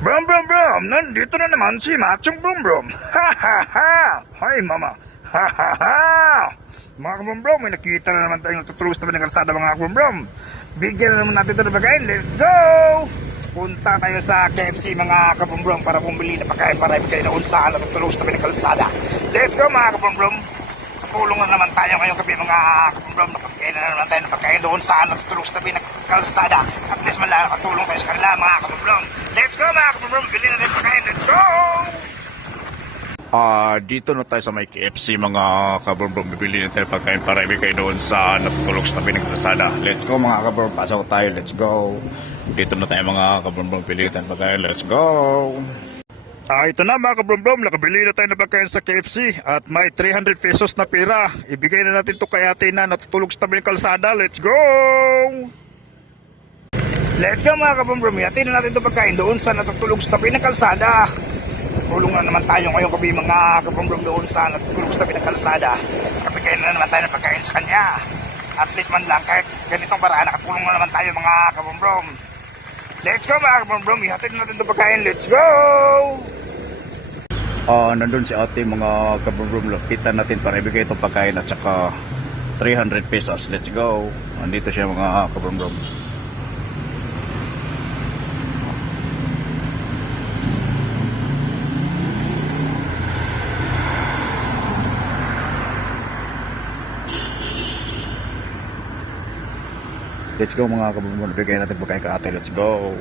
Brum brum brum, nandito na naman si Machong Brum Brum. Ha ha ha! Hi mama. Ha ha ha! Mga kabrum brum, may nakita na naman tayong tutulog sa ng kalsada mga kabrum brum. Bigyan na naman natin ito ng pagkain. Let's go! Punta tayo sa KFC mga kabrum brum para bumili na pagkain para ibigay na unsahan na tutulog sa ng kalsada. Let's go mga kabrum brum! Tulungan naman tayo ngayong gabi mga kabrum Nakapagkain na naman tayo ng pagkain doon saan natutulog sa ng kalsada. At least man lang nakatulong tayo sa kanila mga kabrum Let's go mga kabrum Bili na tayo pagkain. Let's go! Ah, dito na tayo sa may KFC mga kabrum Bibili na tayo pagkain para ibigay doon sa natutulog sa tabi ng kalsada. Let's go mga kabrum Pasok tayo. Let's go. Dito na tayo mga kabrum Bili na tayo pagkain. Let's go. Ah, ito na mga kabrombrom, nakabili na tayo ng pagkain sa KFC at may 300 pesos na pera. Ibigay na natin to kay ate na natutulog sa tabi ng kalsada. Let's go! Let's go mga kabrombrom, ihatid na natin to pagkain doon sa natutulog sa tabi ng kalsada. Tulong na naman tayo ngayong gabi mga kabrombrom doon sa natutulog sa tabi ng kalsada. Nakabigay na naman tayo ng pagkain sa kanya. At least man lang kahit ganitong paraan, nakatulong na naman tayo mga kabrombrom. Let's go mga kabrombrom, ihatid na natin to pagkain. Let's go! Ah, nandun si ate mga kabrum lapitan natin para ibigay itong pagkain at saka 300 pesos. Let's go. Nandito siya mga kabrum Let's go mga kabrum Bigay natin pagkain ka ate. Let's go.